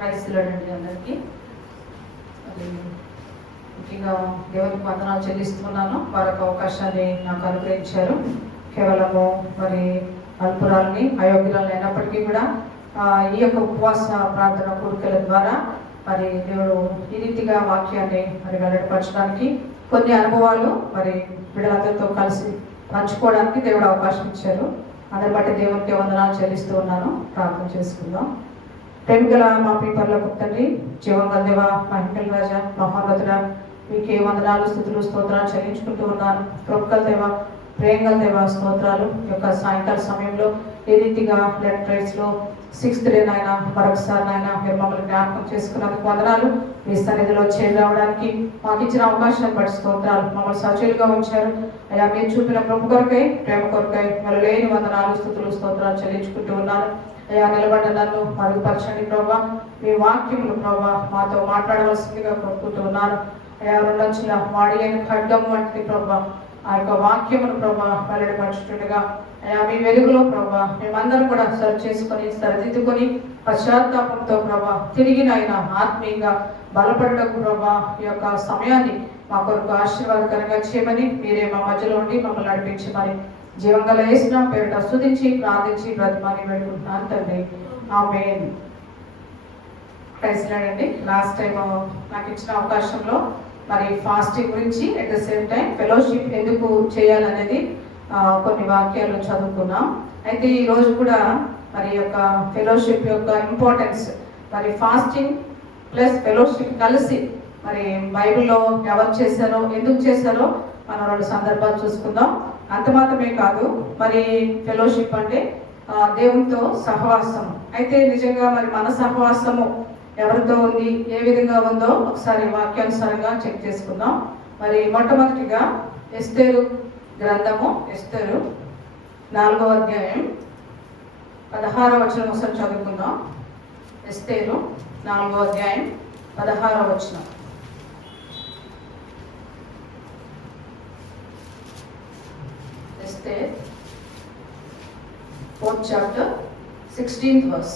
క్రైస్తవులండి అందరికీ ముఖ్యంగా దేవునికి వందనాలు చెల్లిస్తున్నాను. మరొక అవకాశాన్ని నాకు అనుగ్రహించారు. కేవలము మరి అల్పురాలని అయోగ్యురాలు అయినప్పటికీ కూడా ఈ యొక్క ఉపవాస ప్రార్థన కోరికల ద్వారా మరి దేవుడు ఈ రీతిగా వాక్యాన్ని మరి వెల్లడిపరచడానికి కొన్ని అనుభవాలు మరి బిడ్డలతో కలిసి పంచుకోవడానికి దేవుడు అవకాశం ఇచ్చారు. అందరి బట్టి దేవునికి వందనాలు చెల్లిస్తూ ఉన్నాను. ప్రార్థన చేసుకుందాం. ప్రేమిగల మా పీపర్లకు తండ్రి, జీవంగల దేవ, మహిళల రాజా, మహోన్నతుడ, మీకే వందనాలు స్తుతులు స్తోత్రాలు చెల్లించుకుంటూ ఉన్నాను. కృపగల దేవ, ప్రేమగల దేవ, స్తోత్రాలు. యొక్క సాయంకాల సమయంలో ఏ రీతిగా లెట్ రైట్స్లో 6th డే నాయన మరొకసారి నాయన మీరు మమ్మల్ని జ్ఞాపకం చేసుకున్నందుకు వందనాలు. మీ సన్నిధిలో చేరి రావడానికి మాకు ఇచ్చిన అవకాశాన్ని బట్టి స్తోత్రాలు. మమ్మల్ని సజీలుగా ఉంచారు. అయ్యా మీరు చూపిన కృప కొరకై, ప్రేమ కొరకై మరి లేని వందనాలు స్తుతులు స్తోత్రాలు చెల్లించుకుంటూ ఉన్నాను. అయ్యా నిలబడ్డ నన్ను మరుగుపరచండి ప్రభా. మీ వాక్యములు ప్రభా మాతో మాట్లాడవలసిందిగా కోరుకుంటూ ఉన్నాను. అయ్యా రెండొచ్చిన వాడి అయిన ఖడ్గం వంటిది ప్రభా ఆ యొక్క వాక్యమును ప్రభా వెల్లడిపరచుతుండగా అయ్యా మీ వెలుగులో ప్రభా మేమందరం కూడా సరిదిద్దుకొని పశ్చాత్తాపంతో ప్రభా తిరిగినైనా ఆత్మీయంగా బలపడటకు ప్రభా ఈ యొక్క సమయాన్ని మా కొరకు ఆశీర్వాదకరంగా చేయమని మీరే మా మధ్యలో ఉండి మమ్మల్ని నడిపించమని జీవంగల యేసు పేరిట స్తుతించి ప్రార్థించి బ్రతిమాని పెట్టుకుంటున్నాను తండ్రి. ఆమేన్. ప్రైజ్ లార్డ్ అండి. లాస్ట్ టైం నాకు ఇచ్చిన అవకాశంలో మరి ఫాస్టింగ్ గురించి at the same time fellowship ఎందుకు చేయాలనేది కొన్ని వాక్యాలు చదువుకున్నాం. అయితే ఈరోజు కూడా మరి యొక్క ఫెలోషిప్ యొక్క ఇంపార్టెన్స్ మరి ఫాస్టింగ్ ప్లస్ ఫెలోషిప్ కలిసి మరి బైబిల్లో ఎవరు చేశారో ఎందుకు చేశారో మనం 2 సందర్భాలు చూసుకుందాం. అంత మాత్రమే కాదు, మరి ఫెలోషిప్ అంటే దేవునితో సహవాసం. అయితే నిజంగా మరి మన సహవాసము ఎవరితో ఉంది, ఏ విధంగా ఉందో ఒకసారి వాక్యానుసారంగా చెక్ చేసుకుందాం. మరి మొట్టమొదటిగా ఎస్తేరు గ్రంథము, ఎస్తేరు 4వ అధ్యాయం 16వ వచనం ఒకసారి చదువుకుందాం. ఎస్తేరు 4వ అధ్యాయం 16వ వచనం. Esther 4th chapter 16th verse.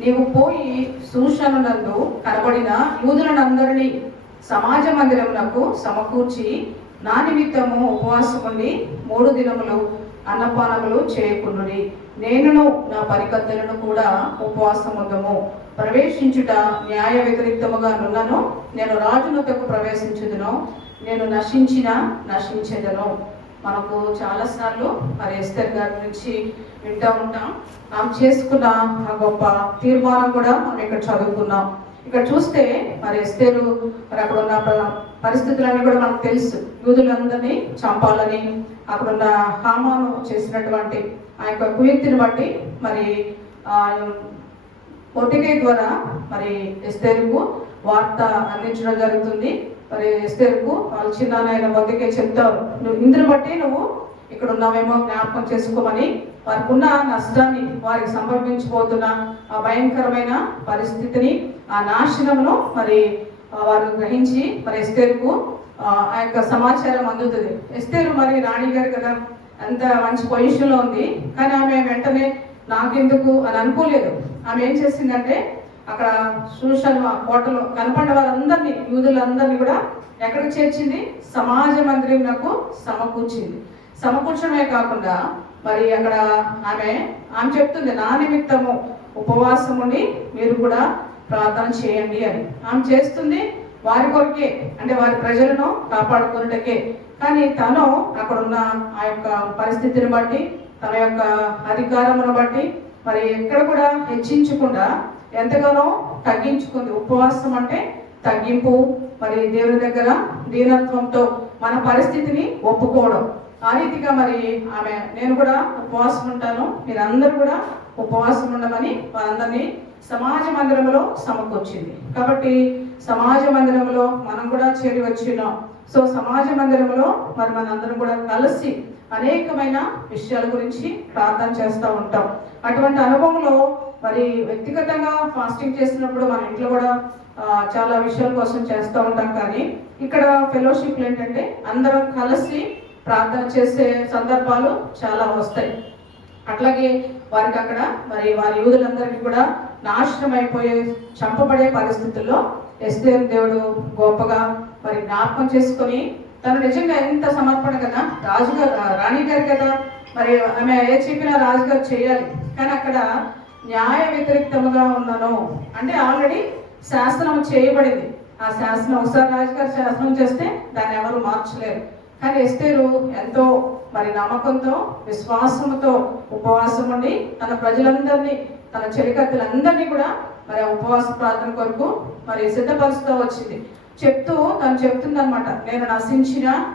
నీవు పోయి సూషనునందు కనబడిన యూదులనందరినీ సమాజ మందిరమునకు సమకూర్చి నా నిమిత్తము ఉపవాసముండి 3 దినములు అన్నపానములు చేయకుండుడి. నేనును నా పరికర్తలను కూడా ఉపవాసముందము. ప్రవేశించుట న్యాయ వ్యతిరేక్తముగా నున్నను. నేను రాజునొద్దకు ప్రవేశించుదును. నేను నశించెదను. మనకు చాలాసార్లు మరి ఎస్తేర్ గారి గురించి వింటూ ఉంటాం. ఆమె చేసుకున్న ఆ గొప్ప తీర్మానం కూడా మనం ఇక్కడ చదువుకున్నాం. ఇక్కడ చూస్తే మరి ఎస్తేరు మరి అక్కడ ఉన్న పరిస్థితులన్నీ కూడా మనకు తెలుసు. యూదులందరినీ చంపాలని అక్కడున్న హామాను చేసినటువంటి ఆ యొక్క కుయుక్తిని బట్టి మరి మొర్దెకై ద్వారా మరి ఎస్తేరుకు వార్త అందించడం జరుగుతుంది. మరి ఎస్తేరుకు వాళ్ళ చిన్నాయన మొర్దెకై చెప్తారు, నువ్వు ఇందుని బట్టి నువ్వు ఇక్కడ ఉన్నావేమో జ్ఞాపకం చేసుకోమని. వారికి ఉన్న నష్టాన్ని, వారికి సంభవించబోతున్న ఆ భయంకరమైన పరిస్థితిని, ఆ నాశనమును మరి వారు గ్రహించి మరి ఎస్తేరుకు ఆ యొక్క సమాచారం అందుతుంది. ఎస్తేరు మరి రాణి గారు కదా, అంత మంచి పొజిషన్లో ఉంది. కానీ ఆమె వెంటనే నాకెందుకు అని అనుకోలేదు. ఆమె ఏం చేసిందంటే అక్కడ సూషను ఆ కోటలో కనపడ్డ వాళ్ళందరినీ, యూదులందరినీ కూడా ఎక్కడికి చేర్చింది? సమాజ మందిరంకు సమకూర్చింది. సమకూర్చడమే కాకుండా మరి అక్కడ ఆమె చెప్తుంది, నా నిమిత్తము ఉపవాసం ఉండి మీరు కూడా ప్రార్థన చేయండి అని. ఆమె చేస్తుంది వారి కొరకే, అంటే వారి ప్రజలను కాపాడుకున్నటకే. కానీ తను అక్కడున్న ఆ యొక్క పరిస్థితిని బట్టి, తన యొక్క అధికారమును బట్టి మరి ఎక్కడ కూడా హెచ్చించకుండా ఎంతగానో తగ్గించుకుంది. ఉపవాసం అంటే తగ్గింపు, మరి దేవుని దగ్గర దీనత్వంతో మన పరిస్థితిని ఒప్పుకోవడం. ఆ రీతిగా మరి ఆమె నేను కూడా ఉపవాసం ఉంటాను, మీరందరూ కూడా ఉపవాసం ఉండమని వారందరినీ సమాజ మందిరంలో సమకూర్చింది. కాబట్టి సమాజ మందిరంలో మనం కూడా చేరి వచ్చినాం. సో సమాజ మందిరంలో మరి మనందరం కూడా కలిసి అనేకమైన విషయాల గురించి ప్రార్థన చేస్తూ ఉంటాం. అటువంటి అనుభవంలో మరి వ్యక్తిగతంగా ఫాస్టింగ్ చేసినప్పుడు మన ఇంట్లో కూడా చాలా విషయాల కోసం చేస్తూ ఉంటాం. కానీ ఇక్కడ ఫెలోషిప్ ఏంటంటే అందరం కలిసి ప్రార్థన చేసే సందర్భాలు చాలా వస్తాయి. అట్లాగే వారికి అక్కడ మరి వారి యూదులందరికీ కూడా నాశనం అయిపోయే చంపబడే పరిస్థితుల్లో ఎస్తేరు దేవుడు గొప్పగా మరి జ్ఞాపకం చేసుకొని తను నిజంగా ఎంత సమర్పణ కదా, రాజుగారు రాణి గారు కదా, మరి ఆమె ఏ చెప్పినా రాజుగారు చేయాలి. కానీ అక్కడ న్యాయ వ్యతిరేక్తముగా ఉన్నాను అంటే ఆల్రెడీ శాసనం చేయబడింది. ఆ శాసనం ఒకసారి రాజుగారు శాసనం చేస్తే దాన్ని ఎవరు మార్చలేరు. కానీ ఎస్తేరు ఎంతో మరి నమ్మకంతో విశ్వాసంతో ఉపవాసం ఉండి తన ప్రజలందరినీ తన చెలికత్తులందరినీ కూడా మరి ఉపవాస ప్రార్థన కొరకు మరి సిద్ధపరుస్తూ వచ్చింది. తను చెప్తుంది అనమాట, నేను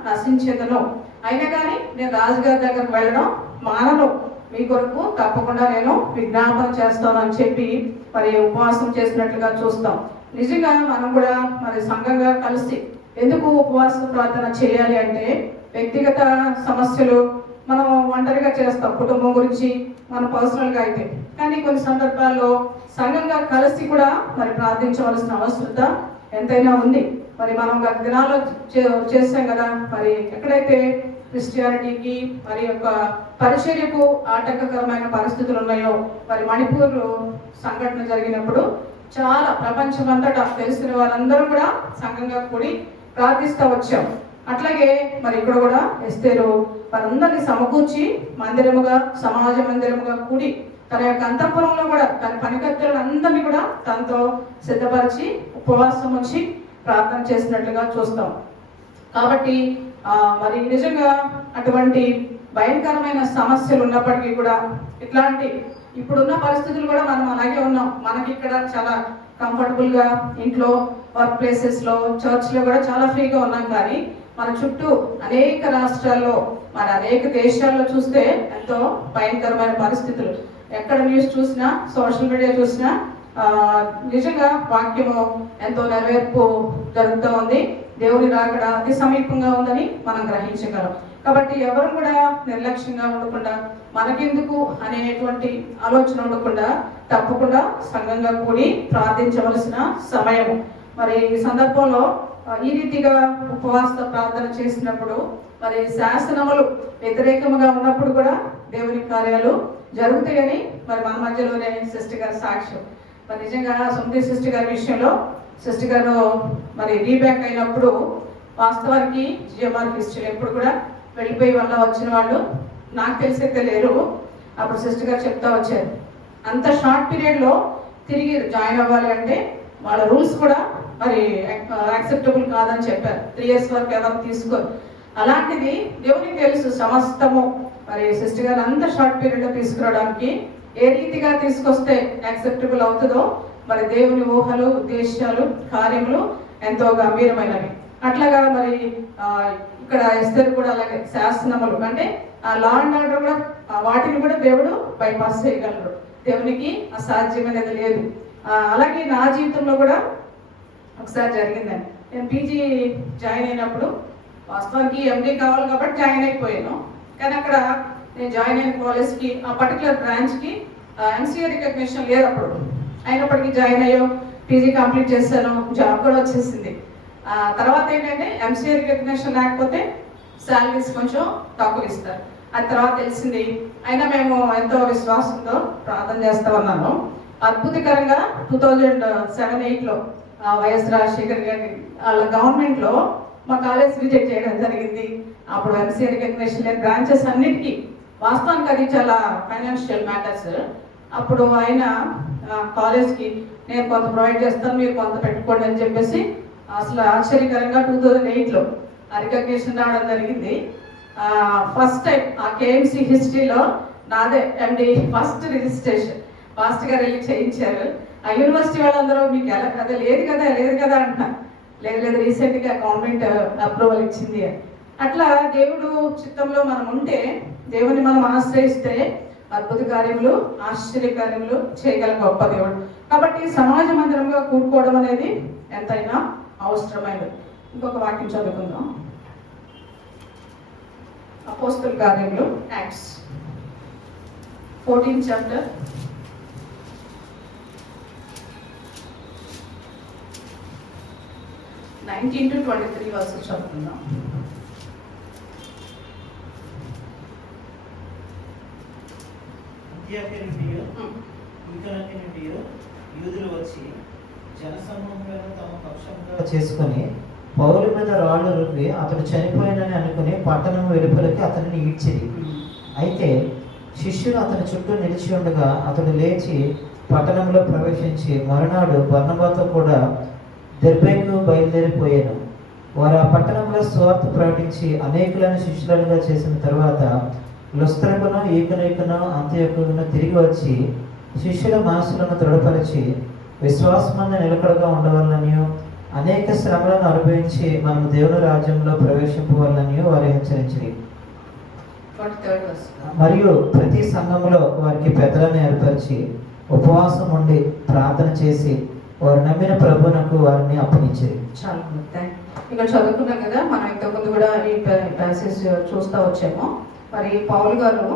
నశించేదను, అయినా కానీ నేను రాజుగారి దగ్గరకు వెళ్ళడం మానను, మీ కొరకు తప్పకుండా నేను విజ్ఞాపన చేస్తాను అని చెప్పి మరి ఉపవాసం చేసినట్లుగా చూస్తాం. నిజంగా మనం కూడా మరి సంఘంగా కలిసి ఎందుకు ఉపవాస ప్రార్థన చేయాలి అంటే, వ్యక్తిగత సమస్యలు మనం ఒంటరిగా చేస్తాం, కుటుంబం గురించి మన పర్సనల్గా అయితే. కానీ కొన్ని సందర్భాల్లో సంఘంగా కలిసి కూడా మరి ప్రార్థించవలసిన అవసరత ఎంతైనా ఉంది. మరి మనం గత దినాల్లో చేస్తాం కదా, మరి ఎక్కడైతే క్రిస్టియానిటీకి మరి యొక్క పరిచర్యకు ఆటంకకరమైన పరిస్థితులు ఉన్నాయో, మరి మణిపూర్ సంఘటన జరిగినప్పుడు చాలా ప్రపంచమంతటా తెలిసిన వారందరూ కూడా సంఘంగా కూడి ప్రార్థిస్తూ వచ్చాం. అట్లాగే మరి ఇక్కడ కూడా ఎస్తేరు వారందరినీ సమకూర్చి మందిరముగా, సమాజ మందిరముగా కూడి తన యొక్క అంతఃపురంలో కూడా తన పనికత్తెలందరినీ కూడా తనతో సిద్ధపరిచి ఉపవాసం వచ్చి ప్రార్థన చేసినట్లుగా చూస్తాం. కాబట్టి మరి నిజంగా అటువంటి భయంకరమైన సమస్యలు ఉన్నప్పటికీ కూడా ఇట్లాంటి ఇప్పుడున్న పరిస్థితులు కూడా మనం అలాగే ఉన్నాం. మనకి ఇక్కడ చాలా కంఫర్టబుల్గా ఇంట్లో, వర్క్ ప్లేసెస్లో, చర్చ్లో కూడా చాలా ఫ్రీగా ఉన్నాం. కానీ మన చుట్టూ అనేక రాష్ట్రాల్లో మరి అనేక దేశాల్లో చూస్తే ఎంతో భయంకరమైన పరిస్థితులు. ఎక్కడ న్యూస్ చూసినా, సోషల్ మీడియా చూసినా నిజంగా వాక్యము ఎంతో నెరవేర్పు జరుగుతూ ఉంది. దేవుని రాకడ అతి సమీపంగా ఉందని మనం గ్రహించగలం. కాబట్టి ఎవరు కూడా నిర్లక్ష్యంగా ఉండకుండా, మనకెందుకు అనేటువంటి ఆలోచన ఉండకుండా తప్పకుండా సంఘంగా కూడి ప్రార్థించవలసిన సమయము. మరి ఈ సందర్భంలో ఈ రీతిగా ఉపవాస ప్రార్థన చేసినప్పుడు మరి శాసనములు వ్యతిరేకముగా ఉన్నప్పుడు కూడా దేవుని కార్యాలు జరుగుతాయని మరి మన మధ్యలోనే సిస్టర్ గారి సాక్ష్యం. మరి నిజంగా సుమతి సిస్టర్ గారి విషయంలో సిస్టర్ గారు మరి రీబ్యాక్ అయినప్పుడు వాస్తవానికి జిఎంఆర్ హిస్టరీ ఎప్పుడు కూడా వెళ్ళిపోయి వల్ల వచ్చిన వాళ్ళు నాకు తెలిసైతే లేరు. అప్పుడు సిస్టర్ గారు చెప్తా వచ్చారు, అంత షార్ట్ పీరియడ్లో తిరిగి జాయిన్ అవ్వాలి అంటే వాళ్ళ రూల్స్ కూడా మరి యాక్సెప్టబుల్ కాదని చెప్పారు. 3 years వరకు ఎవరు తీసుకోరు. అలాంటిది దేవునికి తెలుసు సమస్తము. మరి సిస్టర్ గారు అంత షార్ట్ పీరియడ్లో తీసుకురావడానికి ఏ రీతిగా తీసుకొస్తే యాక్సెప్టబుల్ అవుతుందో, మరి దేవుని ఊహలు, ఉద్దేశాలు, కార్యములు ఎంతో గంభీరమైనవి. అట్లాగా మరి ఇక్కడ ఎస్తేరు కూడా అలాగే శాసనములు అంటే ఆ లా అండ్ ఆర్డర్ కూడా వాటిని కూడా దేవుడు బైపాస్ చేయగలరు. దేవునికి అసాధ్యమైనది లేదు. అలాగే నా జీవితంలో కూడా ఒకసారి జరిగిందండి. నేను పీజీ జాయిన్ అయినప్పుడు వాస్తవానికి ఎండీ కావాలి కాబట్టి జాయిన్ అయిపోయాను. కానీ అక్కడ నేను జాయిన్ అయిన కాలేజ్కి ఆ పర్టికులర్ బ్రాంచ్కి ఎంసీఏ రికగ్నిషన్ లేదు అప్పుడు. అయినప్పటికీ జాయిన్ అయ్యో, పీజీ కంప్లీట్ చేశాను, జాబ్ కూడా వచ్చేసింది. తర్వాత ఏంటంటే ఎంసీఏ రికగ్నిషన్ లేకపోతే శాలరీస్ కొంచెం తక్కువ ఇస్తారు. అది తర్వాత తెలిసింది. అయినా మేము ఎంతో విశ్వాసంతో ప్రార్థన చేస్తా ఉన్నాను. అద్భుతకరంగా 2007-8లో వైఎస్ రాజశేఖర్ గారి వాళ్ళ గవర్నమెంట్లో మా కాలేజ్ విజిట్ చేయడం జరిగింది. అప్పుడు ఎంసీఏ రికగ్నిషన్ లేని బ్రాంచెస్ అన్నిటికీ వాస్తవానికి అది చాలా ఫైనాన్షియల్ మ్యాటర్స్. అప్పుడు ఆయన కాలేజ్కి నేను కొంత ప్రొవైడ్ చేస్తాను, మీరు కొంత పెట్టుకోండి అని చెప్పేసి అసలు ఆశ్చర్యకరంగా 2008లో ఆ రికగ్నిషన్ రావడం జరిగింది. ఫస్ట్ టైం ఆ కేఎంసీ హిస్టరీలో నాదే ఎండి ఫస్ట్ రిజిస్ట్రేషన్. ఫాస్ట్ గారు వెళ్ళి చేయించారు. ఆ యూనివర్సిటీ వాళ్ళందరూ మీకు ఎలా కదా లేదు కదా అంటున్నారు. లేదు రీసెంట్గా గవర్నమెంట్ అప్రూవల్ ఇచ్చింది అని. అట్లా దేవుడు చిత్తంలో మనం ఉంటే, దేవుని మనం ఆశ్రయిస్తే అద్భుత కార్యములు, ఆశ్చర్య కార్యములు చేయగల గొప్ప దేవుడు. కాబట్టి సమాజ మందిరంగా కూడుకోవడం అనేది ఎంతైనా అవసరమైనది. ఇంకొక వాక్యం చదువుకుందాం. అపోస్తల కార్యములు acts 14th chapter 19 to 23 verses చదువుకుందాం. అంత్యోక్య నుండియో, ఇకనొక్య నుండియో, యూదులు వచ్చి జనసమూహములను తమ పక్షంగా చేసుకొని పౌలు మీద రాళ్ళు రుద్ది అతడు చనిపోయినని అనుకుని పట్టణం వెలుపలికి అతనిని ఈడ్చిరి. అయితే శిష్యులు అతని చుట్టూ నిలిచి ఉండగా అతడు లేచి పట్టణంలో ప్రవేశించి మరునాడు బర్నబాతో కూడా దెర్బేకు బయలుదేరిపోయాను. వారు ఆ పట్టణంలో సువార్త ప్రకటించి అనేకులను శిష్యులుగా చేసిన తర్వాత లుస్త్రకును ఈకనీకును అంత్యొకకును తిరిగి వచ్చి శిష్యుల మనసులను దృఢపరిచి విశ్వాసమందు నిలకడగా ఉండవాలని అనేక శ్రమలను అనుభవించి మనం దేవుని రాజ్యంలో ప్రవేశింపవాలని వారు హెచ్చరించింది. మరియు ప్రతి సంఘంలో వారికి పెద్దలను ఏర్పరిచి ఉపవాసం ఉండి ప్రార్థన చేసి వారు నమ్మిన ప్రభువునకు వారిని అప్పగించారు. చాలా ఇక్కడ చదువుకున్నాం కదా, మనం ఇంతకుముందు కూడా ఈ ప్యాసేజ్ చూస్తూ వచ్చాము. మరి పౌలు గారు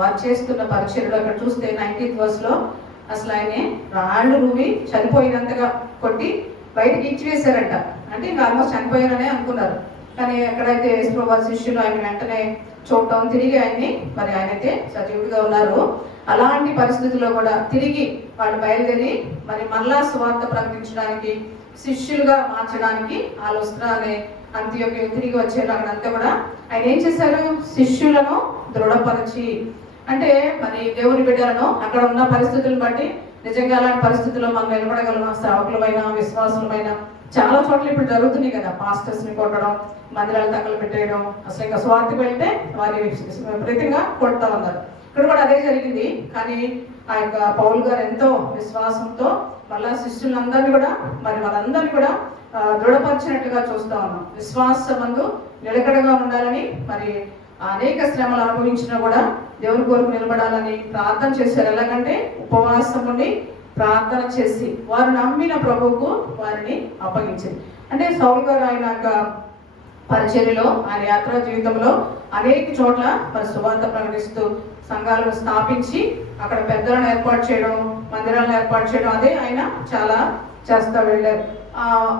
వారు చేస్తున్న పరిచర్యలో అక్కడ చూస్తే 19th verse అసలు ఆయన రాళ్ళు రువి చనిపోయినంతగా కొట్టి బయటకి ఇచ్చివేశారంట. అంటే ఇంకా ఆల్మోస్ట్ చనిపోయారనే అనుకున్నారు. కానీ ఎక్కడైతే యేసుప్రభు శిష్యులు ఆయన వెంటనే చూడటం, తిరిగి ఆయన్ని మరి ఆయనైతే సజీవుడిగా ఉన్నారు. అలాంటి పరిస్థితుల్లో కూడా తిరిగి వాళ్ళు బయలుదేరి మరి మళ్ళా సువార్త ప్రకటించడానికి, శిష్యులుగా మార్చడానికి ఆ లుస్త్ర అనే అంత్యోక్య తిరిగి వచ్చారు. అక్కడంతా కూడా ఆయన ఏం చేశారు? శిష్యులను దృఢపరిచి, అంటే మరి దేవుని బిడ్డలను అక్కడ ఉన్న పరిస్థితులను బట్టి నిజంగా అలాంటి పరిస్థితుల్లో మనం నిలబడగలం. సేవకులమైన, విశ్వాసులమైన చాలా చోట్ల ఇప్పుడు జరుగుతున్నాయి కదా, పాస్టర్స్ ని కొట్టడం, మందిరాలు తగలు పెట్టేయడం, అసలు ఇంకా స్వార్థకు వెళ్తే వారి విపరీతంగా కొడతా ఉన్నారు. ఇక్కడ కూడా అదే జరిగింది. కానీ ఆ యొక్క పౌలు గారు ఎంతో విశ్వాసంతో మళ్ళా శిష్యులందరినీ కూడా మరి వాళ్ళందరినీ కూడా దృఢపరిచినట్టుగా చూస్తా ఉన్నాం. విశ్వాసమందు నిలకడగా ఉండాలని, మరి అనేక శ్రమలు అనుభవించినా కూడా దేవుని కొరకు నిలబడాలని ప్రార్థన చేశారు. ఎలాగంటే ఉపవాసం ఉండి ప్రార్థన చేసి వారు నమ్మిన ప్రభువుకు వారిని అప్పగించింది. అంటే సౌలు గారు ఆయన యొక్క పరిచర్యలో, ఆయన యాత్రా జీవితంలో అనేక చోట్ల మరి సువార్త ప్రకటిస్తూ సంఘాలను స్థాపించి అక్కడ పెద్దలను ఏర్పాటు చేయడం, మందిరాలను ఏర్పాటు చేయడం, అదే ఆయన చాలా చేస్తూ వెళ్ళారు.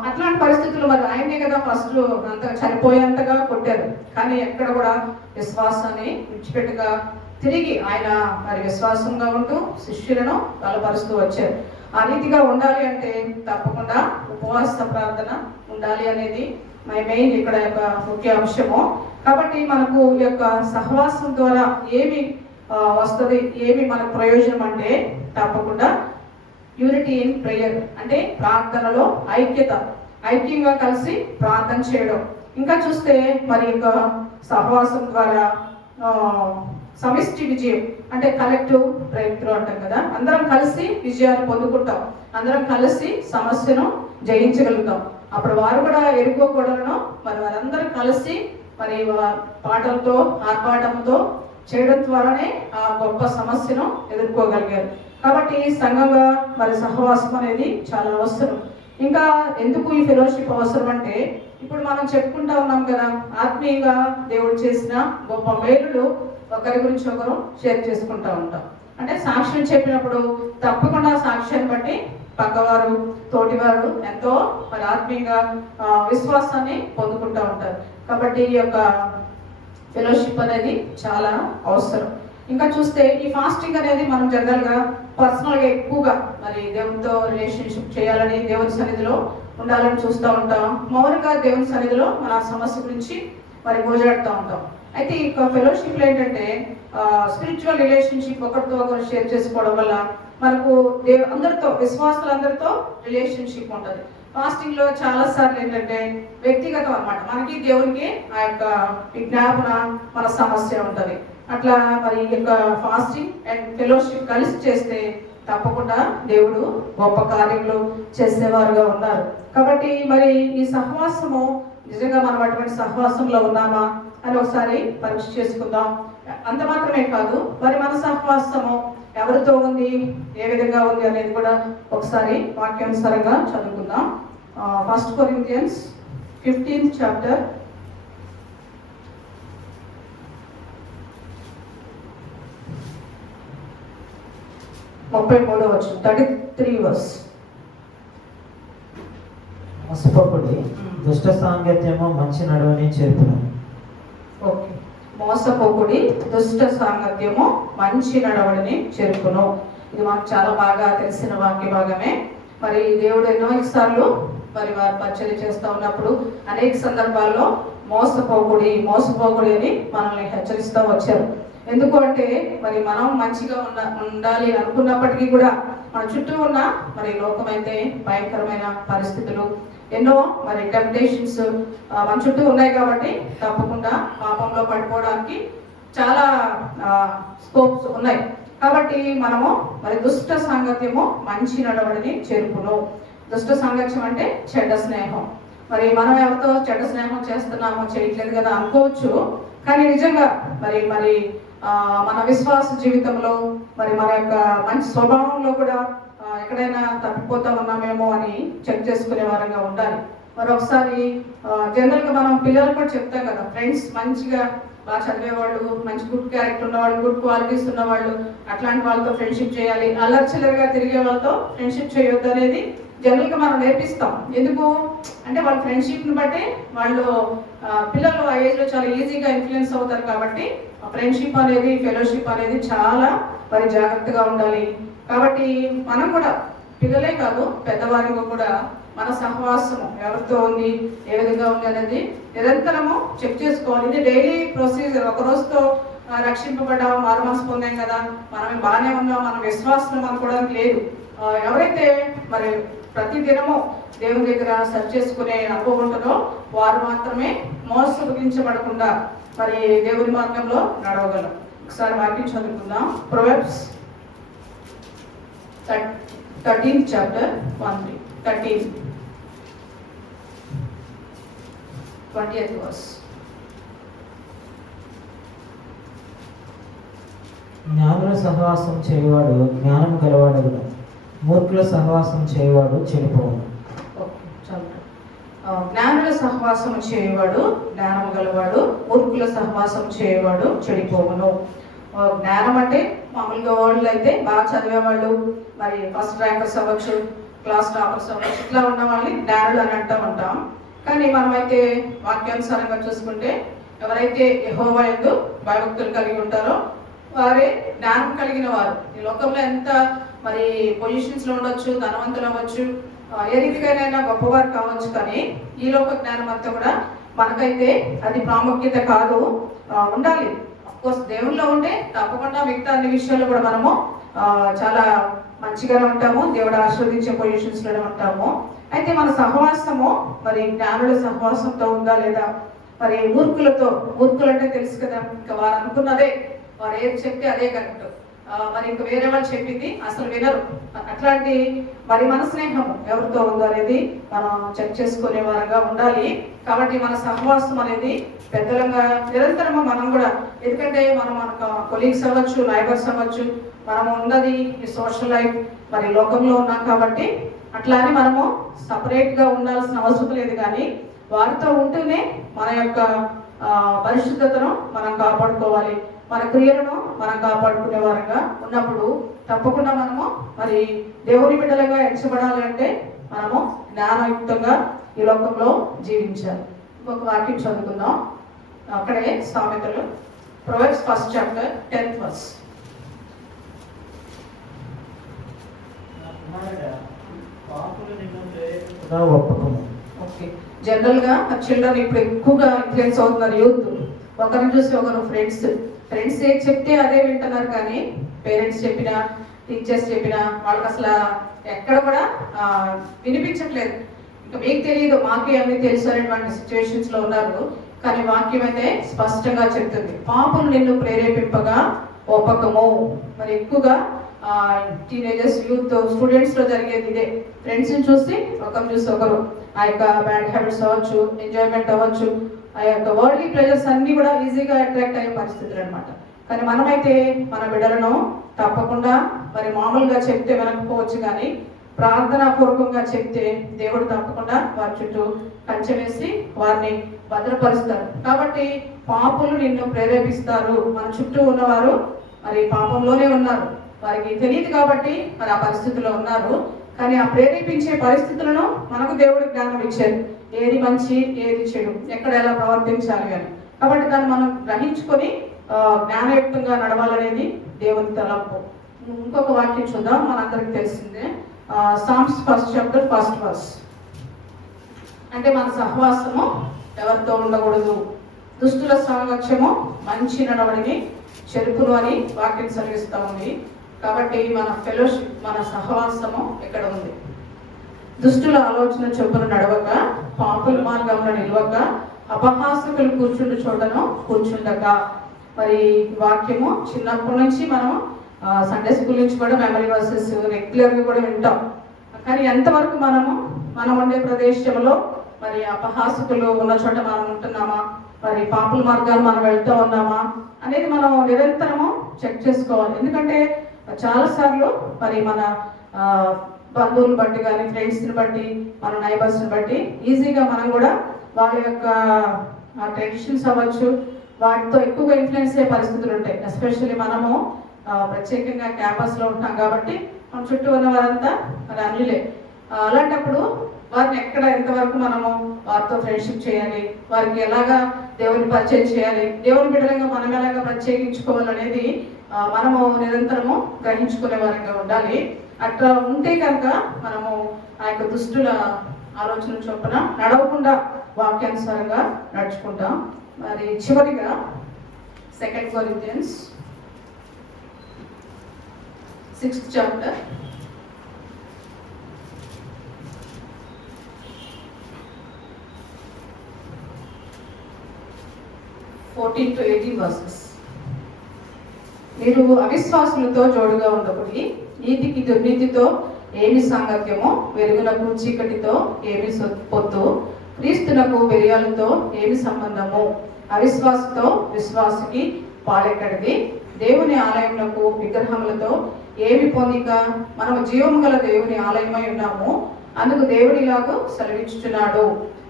అట్లాంటి పరిస్థితులు మరి ఆయనే కదా ఫస్ట్ అంత చనిపోయేంతగా కొట్టారు. కానీ ఎక్కడ కూడా విశ్వాసాన్ని విడిచిపెట్టగా తిరిగి ఆయన మరి విశ్వాసంగా ఉంటూ శిష్యులను బలపరుస్తూ వచ్చారు. ఆ రీతిగా ఉండాలి అంటే తప్పకుండా ఉపవాస ప్రార్థన ఉండాలి అనేది మెయిన్ ఇక్కడ యొక్క ముఖ్య అంశము. కాబట్టి మనకు ఈ యొక్క సహవాసం ద్వారా ఏమి వస్తుంది, ఏమి మనకు ప్రయోజనం అంటే తప్పకుండా యూనిటీ ఇన్ ప్రేయర్, అంటే ప్రార్థనలో ఐక్యంగా కలిసి ప్రార్థన చేయడం. ఇంకా చూస్తే మరి యొక్క సహవాసం ద్వారా సమిష్టి విజయం, అంటే కలెక్టివ్ బ్రేక్ త్రూ అంటాం కదా, అందరం కలిసి విజయాన్ని పొందుకుంటాం, అందరం కలిసి సమస్యను జయించగలుగుతాం. అప్పుడు వారు కూడా ఎరుకోకూడలను మరి వారందరూ కలిసి మరి పాటలతో, ఆర్భాటంతో చేయడం ద్వారానే ఆ గొప్ప సమస్యను ఎదుర్కోగలిగారు. కాబట్టి సంఘంగా మరి సహవాసం అనేది చాలా అవసరం. ఇంకా ఎందుకు ఈ ఫెలోషిప్ అవసరం అంటే, ఇప్పుడు మనం చెప్పుకుంటా ఉన్నాం కదా, ఆత్మీయంగా దేవుడు చేసిన గొప్ప మేలులు ఒకరి గురించి ఒకరు షేర్ చేసుకుంటా ఉంటాం. అంటే సాక్ష్యం చెప్పినప్పుడు తప్పకుండా సాక్ష్యాన్ని బట్టి పక్కవారు, తోటివారు ఎంతో మరి ఆత్మీయంగా విశ్వాసాన్ని పొందుకుంటూ ఉంటారు. కాబట్టి ఈ యొక్క ఫెలోషిప్ అనేది చాలా అవసరం. ఇంకా చూస్తే ఈ ఫాస్టింగ్ అనేది మనం జనరల్గా పర్సనల్గా ఎక్కువగా మరి దేవునితో రిలేషన్షిప్ చేయాలని, దేవుని సన్నిధిలో ఉండాలని చూస్తూ ఉంటాం. మౌనంగా దేవుని సన్నిధిలో మన సమస్య గురించి మరి గోజాడుతూ ఉంటాం. అయితే ఈ ఫెలోషిప్లో ఏంటంటే స్పిరిచువల్ రిలేషన్షిప్ ఒకరితో ఒకరు షేర్ చేసుకోవడం వల్ల మనకు అందరితో, విశ్వాసులందరితో రిలేషన్షిప్ ఉంటుంది. ఫాస్టింగ్ లో చాలా సార్లు ఏంటంటే వ్యక్తిగతం అన్నమాట, మనకి దేవునికి ఆ యొక్క విజ్ఞాపన, మన సమస్య ఉంటుంది. అట్లా మరి ఈ యొక్క ఫాస్టింగ్ అండ్ ఫెలోషిప్ కలిసి చేస్తే తప్పకుండా దేవుడు గొప్ప కార్యములు చేసేవారుగా ఉన్నారు. కాబట్టి మరి ఈ సహవాసము నిజంగా మనం అటువంటి సహవాసంలో ఉన్నామా అని ఒకసారి పరీక్ష చేసుకుందాం. అంత మాత్రమే కాదు, మరి మన సహవాసము ఎవరితో ఉంది, ఏ విధంగా ఉంది అనేది కూడా ఒకసారి వాక్యానుసారంగా చదువుకుందాం. 1 Corinthians 15th chapter 33వ వచనం, 33 verse. మోసపోకుడి, దుష్ట సాంగత్యము మంచి నడవని చెప్పును. ఓకే, మోసపోకుడి, దుష్ట సాంగత్యము మంచి నడవడిని చెరుపును. ఇది మాకు చాలా బాగా తెలిసిన వాక్య భాగమే. మరి దేవుడు ఎన్నో సార్లు మరి వారు పరిచర్య చేస్తూ ఉన్నప్పుడు అనేక సందర్భాల్లో మోసపోకుడి అని మనల్ని హెచ్చరిస్తూ వచ్చారు. ఎందుకు అంటే మరి మనం మంచిగా ఉండాలి అనుకున్నప్పటికీ కూడా మన చుట్టూ ఉన్న మరి లోకమైతే భయంకరమైన పరిస్థితులు ఎన్నో మరి టెంప్టేషన్స్ మన చుట్టూ ఉన్నాయి కాబట్టి తప్పకుండా పాపంలో పడిపోవడానికి చాలా స్కోప్స్ ఉన్నాయి. కాబట్టి మనము మరి దుష్ట సాంగత్యము మంచి నడవడిని చేరుకును. దుష్ట సాంగత్యం అంటే చెడ్డ స్నేహం. మరి మనం ఎవరితో చెడ్డ స్నేహం చేస్తున్నామో చేయట్లేదు కదా అనుకోవచ్చు, కానీ నిజంగా మరి మరి మన విశ్వాస జీవితంలో మరి మన యొక్క మంచి స్వభావంలో కూడా ఎక్కడైనా తప్పిపోతా ఉన్నామేమో అని చెక్ చేసుకునే వారంగా ఉండాలి. మరి ఒకసారి జనరల్గా మనం పిల్లలకు కూడా చెప్తాం కదా, ఫ్రెండ్స్ మంచిగా బాగా చదివేవాళ్ళు, మంచి గుడ్ క్యారెక్టర్ ఉన్నవాళ్ళు, గుడ్ క్వాలిటీస్ ఉన్నవాళ్ళు, అట్లాంటి వాళ్ళతో ఫ్రెండ్షిప్ చేయాలి, అల్లర్చిల్లరగా తిరిగే వాళ్ళతో ఫ్రెండ్షిప్ చేయొద్దు అనేది జనరల్గా మనం నేర్పిస్తాం. ఎందుకు అంటే వాళ్ళ ఫ్రెండ్షిప్ని బట్టి వాళ్ళు పిల్లలు ఆ ఏజ్లో చాలా ఈజీగా ఇన్ఫ్లుయెన్స్ అవుతారు. కాబట్టి ఫ్రెండ్షిప్ అనేది, ఫెలోషిప్ అనేది చాలా మరి జాగ్రత్తగా ఉండాలి. కాబట్టి మనం కూడా పిల్లలే కాదు పెద్దవారికి కూడా మన సహవాసము ఎవరితో ఉంది, ఏ విధంగా ఉంది అనేది నిరంతరము చెక్ చేసుకోవాలి. ఇది డైలీ ప్రొసీజర్. ఒక రోజుతో రక్షింపబడ్డాం, మారుమనసు పొందాం కదా, మనం బాగానే ఉన్నాం, మన విశ్వాసం అనుకోవడానికి లేదు. ఎవరైతే మరి ప్రతి దినము దేవుని దగ్గర సెర్చ్ చేసుకునే అనుభవం ఉంటుందో వారు మాత్రమే మోసగించబడకుండా మరి దేవుని మార్గంలో నడవగలం. ఒకసారి వాక్యం చదువుకుందాం. Proverbs 13th chapter 13 20th verse. జ్ఞానుల సహవాసం చేయవాడు జ్ఞానం గలవాడగును, మూర్ఖుల సహవాసం చేయవాడు చెడిపోవును. జ్ఞానుల సహవాసం చేయవాడు జ్ఞానం గలవాడు, మూర్ఖుల సహవాసం చేయవాడు చెడిపోవును. జ్ఞానం అంటే మామూలుగా వాళ్ళు అయితే బాగా చదివేవాళ్ళు, మరి ఫస్ట్ ర్యాంకర్స్ అవ్వచ్చు, క్లాస్ టాపర్స్ అవ్వచ్చు, ఇట్లా ఉన్న వాళ్ళని జ్ఞానులు అని అంటూ ఉంటాం. కానీ మనమైతే వాక్యానుసారంగా చూసుకుంటే ఎవరైతే యెహోవా యందు భయభక్తులు కలిగి ఉంటారో వారే జ్ఞానం కలిగిన వారు. ఈ లోకంలో ఎంత మరి పొజిషన్స్ లో ఉండొచ్చు, ధనవంతులు అవ్వచ్చు, ఏ రీతిగానైనా గొప్పవారు కావచ్చు, కానీ ఈ లోక జ్ఞానం అంతా కూడా మనకైతే అది ప్రాముఖ్యత కాదు. ఉండాలి అఫ్కోర్స్ దేవుల్లో ఉంటే తప్పకుండా మిగతా అన్ని విషయాల్లో కూడా మనము చాలా మంచిగానే ఉంటాము, దేవుడు ఆశీర్వదించే పొజిషన్స్ లోనే ఉంటాము. అయితే మన సహవాసము మరి జ్ఞానుల సహవాసంతో ఉందా లేదా, మరి మూర్ఖులతో, మూర్ఖులు అంటే తెలుసు కదా, ఇంకా వారు అనుకున్నదే, వారు ఏది చెప్తే అదే కరెక్ట్, మరి ఇంకా వేరే వాళ్ళు చెప్పింది అసలు వినరు. అట్లాంటి మరి మన స్నేహము ఎవరితో ఉందో అనేది మనం చెక్ చేసుకునే వారంగా ఉండాలి. కాబట్టి మన సహవాసం అనేది పెద్దలంగా నిరంతరము మనం కూడా, ఎందుకంటే మనం మన కొలీగ్స్ అవ్వచ్చు, నైబర్స్ అవ్వచ్చు, మనము ఉన్నది ఈ సోషల్ లైఫ్ మరి లోకంలో ఉన్నాం కాబట్టి అట్లానే మనము సపరేట్గా ఉండాల్సిన అవసరం లేదు. కానీ వారితో ఉంటూనే మన యొక్క పరిశుద్ధతను మనం కాపాడుకోవాలి, మన క్రియలను మనం కాపాడుకునే వారంగా ఉన్నప్పుడు తప్పకుండా మనము మరి దేవుని బిడ్డలుగా ఎంచబడాలంటే మనము జ్ఞానయుక్తంగా ఈ లోకంలో జీవించాలి. ఇంకొక వాక్యం చదువుకుందాం. అక్కడే సామెతలు, Proverbs 1st chapter 10th verse. Okay, general గా చిల్డ్రన్ ఇప్పుడు ఎక్కువగా ఇన్ఫ్లుయెన్స్ అవుతున్నారు. యూత్ ఒకరిని చూసి ఒకరు ఫ్రెండ్స్ ఏది చెప్తే అదే వింటున్నారు. కానీ పేరెంట్స్ చెప్పినా, టీచర్స్ చెప్పినా వాళ్ళకి అసలు ఎక్కడ కూడా వినిపించట్లేదు. ఇంకా మీకు తెలియదు, మాకే అన్ని తెలుసు అనేటువంటి సిచ్యువేషన్స్ లో ఉన్నారు. కానీ వాక్యం అయితే స్పష్టంగా చెప్తుంది, పాపులు నిన్ను ప్రేరేపింపగా ఒప్పకము. మరి ఎక్కువగా టీనేజర్స్, యూత్, స్టూడెంట్స్ లో జరిగేది ఇదే. ఫ్రెండ్స్ ని చూసి ఒకరిని చూసి ఒకరు ఆ యొక్క బ్యాడ్ హ్యాబిట్స్ అవ్వచ్చు, ఎంజాయ్మెంట్ అవ్వచ్చు, ఆ యొక్క వరల్డ్లీ ప్లెజర్స్ అన్ని కూడా ఈజీగా అట్రాక్ట్ అయ్యే పరిస్థితులు అనమాట. కానీ మనమైతే మన బిడ్డలను తప్పకుండా మరి మామూలుగా చెప్తే వినకపోవచ్చు, కానీ ప్రార్థనా పూర్వకంగా చెప్తే దేవుడు తప్పకుండా వారి చుట్టూ కంచె వేసి వారిని భద్రపరుస్తారు. కాబట్టి పాపులు నిన్ను ప్రేరేపిస్తారు. మన చుట్టూ ఉన్నవారు మరి పాపంలోనే ఉన్నారు, వారికి తెలియదు కాబట్టి మరి ఆ పరిస్థితుల్లో ఉన్నారు. కానీ ఆ ప్రేరేపించే పరిస్థితులను మనకు దేవుడు జ్ఞానం ఇచ్చారు, ఏది మంచి ఏది చెడు, ఎక్కడ ఎలా ప్రవర్తించాలి అని. కాబట్టి దాన్ని మనం గ్రహించుకొని జ్ఞానయుక్తంగా నడవాలనేది దేవుని తలంపు. ఇంకొక వాక్యం చూద్దాం, మనందరికి తెలిసిందే. Sums 1st chapter 1st verse. అంటే మన సహవాసము ఎవరితో ఉండకూడదు, దుష్టుల సాంగత్యము మంచి నడవడిని చెరుపును అని వాక్యం సెలవిస్తూ ఉంది. కాబట్టి మన ఫెలోషిప్, మన సహవాసము ఇక్కడ ఉంది. దుష్టుల ఆలోచన చొప్పున నడవక, పాపుల మార్గంలో నిలవక, అపహాసకులు కూర్చుండు చోటను కూర్చుండక. మరి వాక్యము చిన్నప్పటి నుంచి మనం సండే స్కూల్ నుంచి కూడా మెమరీ వర్సెస్ రెగ్యులర్గా కూడా వింటాం. కానీ ఎంతవరకు మనం ఉండే ప్రదేశంలో మరి అపహాసకులు ఉన్న చోట మనం ఉంటున్నామా, మరి పాపుల మార్గాలు మనం వెళ్తూ ఉన్నామా అనేది మనం నిరంతరము చెక్ చేసుకోవాలి. ఎందుకంటే చాలాసార్లు మరి మన బంధువులను బట్టి కానీ, ఫ్రెండ్స్ని బట్టి, మన నైబర్స్ని బట్టి ఈజీగా మనం కూడా వాళ్ళ యొక్క ట్రెడిషన్స్ అవ్వచ్చు, వాటితో ఎక్కువగా ఇన్ఫ్లుయెన్స్ అయ్యే పరిస్థితులు ఉంటాయి. ఎస్పెషల్లీ మనము ప్రత్యేకంగా క్యాంపస్లో ఉంటాం కాబట్టి మన చుట్టూ ఉన్న వారంతా మరి అన్యులే. అలాంటప్పుడు వారిని ఎక్కడ ఎంతవరకు మనము వారితో ఫ్రెండ్షిప్ చేయాలి, వారికి ఎలాగా దేవుని పరిచయం చేయాలి, దేవుని బిడ్డలుగా మనం ఎలాగా ప్రత్యేకించుకోవాలనేది మనము నిరంతరము గ్రహించుకునే వారంగా ఉండాలి. అట్లా ఉంటే కనుక మనము ఆ యొక్క దుష్టుల ఆలోచన చొప్పున నడవకుండా వాక్యానుసారంగా నడుచుకుంటాం. మరి చివరిగా 2 Corinthians 6th chapter 14 to 18 verses. మీరు అవిశ్వాసులతో జోడుగా ఉండకూడదు, నీతికి దుర్నీతితో ఏమి సాంగత్యమో, వెలుగునకు చీకటితో ఏమి పొత్తు, క్రీస్తునకు బెలియాలతో ఏమి సంబంధము, అవిశ్వాసతో విశ్వాసికి పాలెక్కడిది, దేవుని ఆలయమునకు విగ్రహములతో ఏమి పొందిక, మనము జీవము గల దేవుని ఆలయమై ఉన్నాము, అందుకు దేవుడిలాగా సెలవిచ్చుచున్నాడు.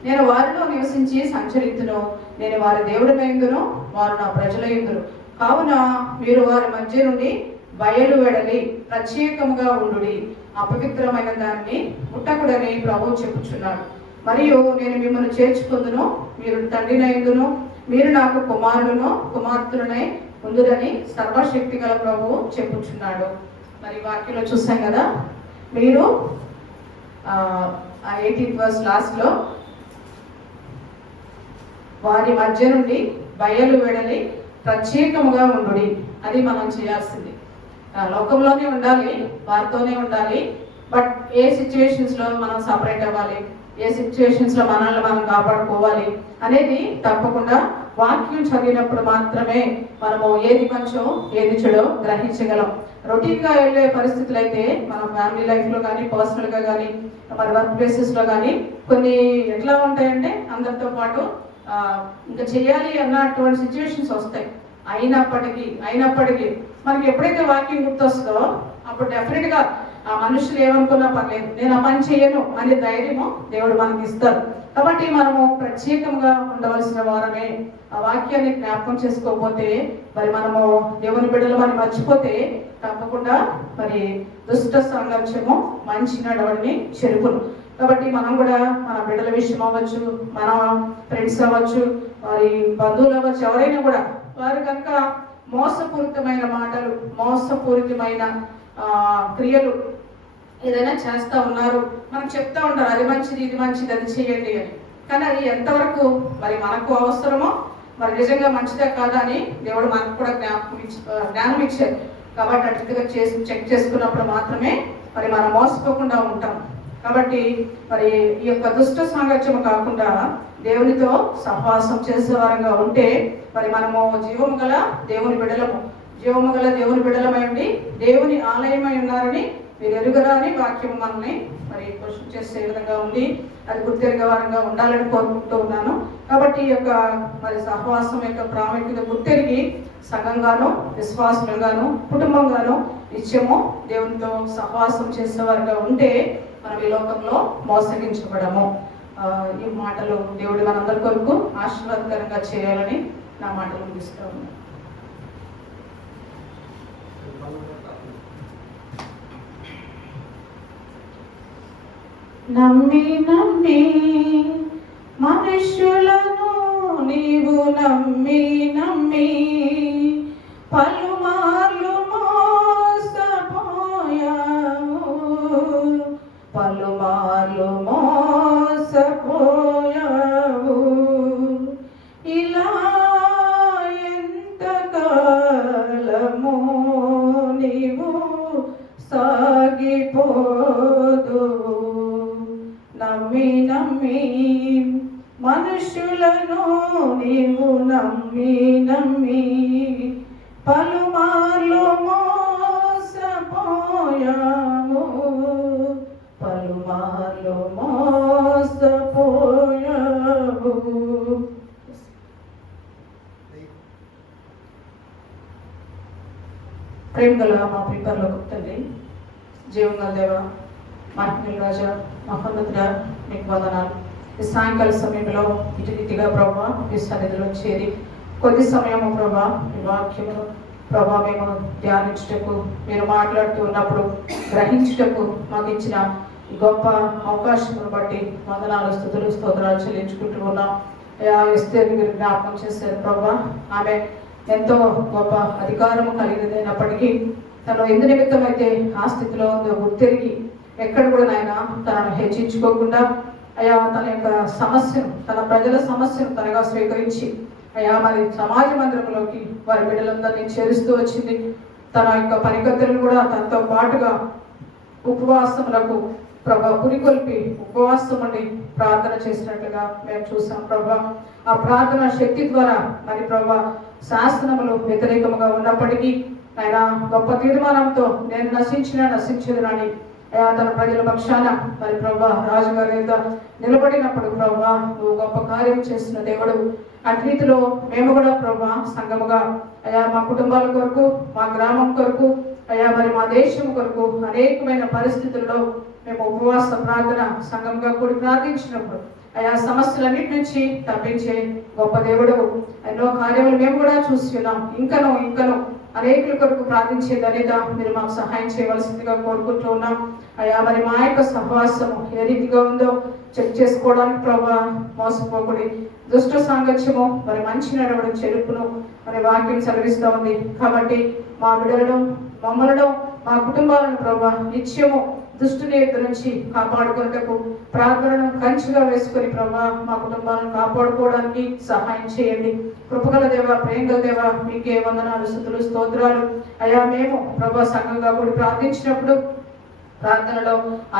నేను వారిలో నివసించి సంచరిత్తును, నేను వారి దేవుడినైందును, వారు నా ప్రజలైందును. కావున మీరు వారి మధ్య నుండి బయలు వెడలి ప్రత్యేకముగా ఉండుడి, అపవిత్రమైన దాన్ని ముట్టకుడని ప్రభువు చెప్పుచున్నాడు. మరియు నేను మిమ్మల్ని చేర్చుకుందును, మీరు తండ్రినైందును, మీరు నాకు కుమారులను కుమార్తెలనై ఉందురని సర్వశక్తి గల ప్రభువు చెప్పుచున్నాడు. మరి వాక్యంలో చూసాం కదా, మీరు 18th verse లాస్ట్లో వారి మధ్య నుండి బయలు వెడలి ప్రత్యేకముగా ఉండుడి, అది మనం చేయాల్సింది. లోకంలోనే ఉండాలి, వారితోనే ఉండాలి. బట్ ఏ సిచ్యువేషన్స్లో మనం సపరేట్ అవ్వాలి, ఏ సిచ్యువేషన్స్లో మనల్ని మనం కాపాడుకోవాలి అనేది తప్పకుండా వాక్యం చదివినప్పుడు మాత్రమే మనము ఏది మంచో ఏది చెడో గ్రహించగలం. రొటీన్గా వెళ్ళే పరిస్థితులు అయితే మన ఫ్యామిలీ లైఫ్లో కానీ, పర్సనల్గా కానీ, మరి వర్క్ ప్లేసెస్లో కానీ కొన్ని ఎట్లా ఉంటాయంటే అందరితో పాటు ఇంకా చేయాలి అన్నటువంటి సిచ్యువేషన్స్ వస్తాయి. అయినప్పటికీ మనకి ఎప్పుడైతే వాక్యం గుర్తొస్తుందో అప్పుడు డెఫినెట్గా ఆ మనుషులు ఏమనుకున్నా పర్లేదు, నేను ఆ పని చేయను అనే ధైర్యము దేవుడు మనకి ఇస్తారు. కాబట్టి మనము ప్రత్యేకంగా ఉండవలసిన వారమే. ఆ వాక్యాన్ని జ్ఞాపకం చేసుకోకపోతే, మరి మనము దేవుని బిడ్డలు మనం మర్చిపోతే తప్పకుండా మరి దుష్ట సాంగత్యము మంచి నడవడిని చెరుపును. కాబట్టి మనం కూడా మన బిడ్డల విషయం అవ్వచ్చు, మన ఫ్రెండ్స్ అవ్వచ్చు, మరి బంధువులు అవ్వచ్చు, ఎవరైనా కూడా వారు కనుక మోసపూరితమైన మాటలు, మోసపూరితమైన క్రియలు ఏదైనా చేస్తూ ఉన్నారు, మనం చెప్తా ఉంటారు అది మంచిది, ఇది మంచిది, అది చేయండి అని. కానీ అది ఎంతవరకు మరి మనకు అవసరమో, మరి నిజంగా మంచిదే కాదా అని దేవుడు మనకు కూడా జ్ఞానం ఇచ్చారు. కాబట్టి అట్లా చెక్ చేసుకున్నప్పుడు మాత్రమే మరి మనం మోసపోకుండా ఉంటాం. కాబట్టి మరి ఈ యొక్క దుష్ట సాంగత్యం కాకుండా దేవునితో సహవాసం చేసే వారంగా ఉంటే మరి మనము జీవము గల దేవుని బిడ్డలమై ఉండి దేవుని ఆలయమై ఉన్నారని మీరు ఎరుగరా అని వాక్యం మనల్ని మరి క్వశ్చన్ చేసే విధంగా ఉంది. అది గుర్తెరిగే వారంగా ఉండాలని కోరుకుంటూ ఉన్నాను. కాబట్టి ఈ యొక్క మరి సహవాసం యొక్క ప్రాముఖ్యత గుర్తెరిగి సంఘంగాను, విశ్వాసులుగాను, కుటుంబంగాను నిత్యము దేవునితో సహవాసం చేసేవారుగా ఉంటే మనం ఈ లోకంలో మోసగించబడము. ఈ మాటలు దేవుడి మనందరి కొరకు ఆశీర్వాదకరంగా చేయాలని నా మాటలు ముగిస్తూ ఉన్నాను. నమ్మి మనుష్యులను నీవు నమ్మి పలుమార్లు మోసపోతివి, చెదిరిపోదు. నమ్మి నమ్మి మనుషులను నీవు నమ్మి నమ్మి పలుమార్లు మోసపోయాము, పలుమార్లు మోసపోయాము. ప్రేమ గల మా ప్రిపర్లోకి తండ్రి, జీవంగా దేవ, మహిళ రాజా, మహోన్నతుడా, మీకు వందనాలు. ఈ సాయంకాల సమయంలో ఇటుగా ప్రభా మీ సన్నిధిలో చేరి కొద్ది సమయము ప్రభా మీ వాక్యమును ప్రభా మేము ధ్యానించుటకు, మీరు మాట్లాడుతూ ఉన్నప్పుడు గ్రహించుటకు మాకు ఇచ్చిన ఈ గొప్ప అవకాశమును బట్టి వందనాలు, స్తుతులు, స్తోత్రాలు చెల్లించుకుంటూ ఉన్నాం. ఎస్తేరు మీరు జ్ఞాపకం చేశారు ప్రభా. ఆమె ఎంతో గొప్ప అధికారము కలిగినప్పటికీ తను ఎందు నిమిత్తం అయితే ఆ స్థితిలో ఉందో గుర్తెరిగి ఎక్కడ కూడా నాయన తనను హెచ్చించుకోకుండా అయా తన యొక్క సమస్యను, తన ప్రజల సమస్యను తనగా స్వీకరించి అయా మరి సమాజ మందిరంలోకి వారి బిడ్డలందరినీ చేరుస్తూ వచ్చింది. తన యొక్క పనికత్తెలను కూడా తనతో పాటుగా ఉపవాసములకు ప్రభా పురికొల్పి ఉపవాసం అండి ప్రార్థన చేసినట్లుగా మేము చూసాం ప్రభా. ఆ ప్రార్థన శక్తి ద్వారా మరి ప్రభా శాసనములు వ్యతిరేకముగా ఉన్నప్పటికీ ఆయన గొప్ప తీర్మానంతో నేను నశించదునని తన ప్రజల పక్షాన మరి ప్రభా రాజుగారి యొక్క నిలబడినప్పుడు ప్రభా నువ్వు గొప్ప కార్యం చేసిన దేవుడు. అటు రీతిలో మేము కూడా ప్రభా సంఘముగా అయా మా కుటుంబాల కొరకు, మా గ్రామం కొరకు, అయా మరి మా దేశం కొరకు అనేకమైన పరిస్థితుల్లో మేము ఉపవాస ప్రార్థన సంఘంగా కూడి ప్రార్థించినప్పుడు అయా సమస్యలన్నిటి నుంచి తప్పించే గొప్ప దేవుడు. ఎన్నో కార్యములు మేము కూడా చూసి ఉన్నాం. ఇంకనూ అనేకుల కొరకు ప్రార్థించే ధన్యత మీరు మాకు సహాయం చేయవలసిందిగా కోరుకుంటూ ఉన్నాం. అయా మరి మా యొక్క సహవాసము ఏ రీతిగా ఉందో చెక్ చేసుకోవడానికి ప్రభా మోసపోకుడి. దుష్ట సాంగత్యము మరి మంచి నడవడం చెరుపును అనే వాక్యం సెలవిస్తూ ఉంది. కాబట్టి మా బిడ్డలను, మమ్మలను, మా కుటుంబాలను ప్రభా నిత్యము దుష్టుని ఎదురు నుంచి కాపాడుకున్నటకు ప్రార్థనను కంచిగా వేసుకొని ప్రభా మా కుటుంబాలను కాపాడుకోవడానికి సహాయం చేయండి. కృపగల దేవ, ప్రేమగల దేవ, మీకే వందనాలు, స్తుతులు, స్తోత్రాలు. అయా మేము ప్రభా సంఘంగా కూడా ప్రార్థించినప్పుడు ప్రార్థనలో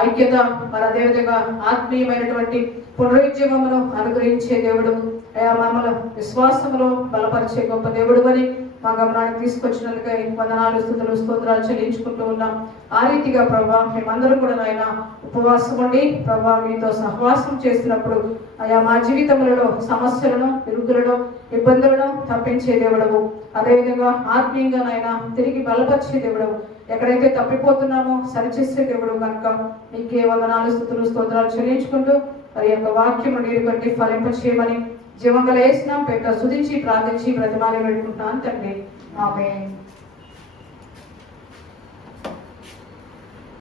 ఐక్యత, మన దేవతగా ఆత్మీయమైనటువంటి పునరుజ్జీవమును అనుగ్రహించే దేవుడు. అయా మమ్మల్ని విశ్వాసములో బలపరిచే గొప్ప దేవుడు అని మా గమనానికి తీసుకొచ్చినందుకే వందనాలు, స్తుతులు, స్తోత్రాలు చెల్లించుకుంటూ ఉన్నాం. ఆ రీతిగా ప్రభా మేమందరం కూడా నాయన ఉపవాసం ఉండి ప్రభా మీతో సహవాసం చేస్తున్నప్పుడు అయా మా జీవితములలో సమస్యలను, ఇరుకులను, ఇబ్బందులను తప్పించే దేవుడవు. అదేవిధంగా ఆత్మీయంగా నాయన తిరిగి బలపరిచే దేవుడవు. ఎక్కడైతే తప్పిపోతున్నామో సరిచేసే దేవుడు కనుక నీకే వందనాలు, స్తుతులు, స్తోత్రాలు చెల్లించుకుంటూ మరి యొక్క వాక్యం నీరు బట్టి ఫలింపచేయమని జీవంగల యేసు నామమున స్తుతించి ప్రార్థించి బ్రతిమాలి వేడుకుంటున్నాను తండ్రి. ఆమేన్.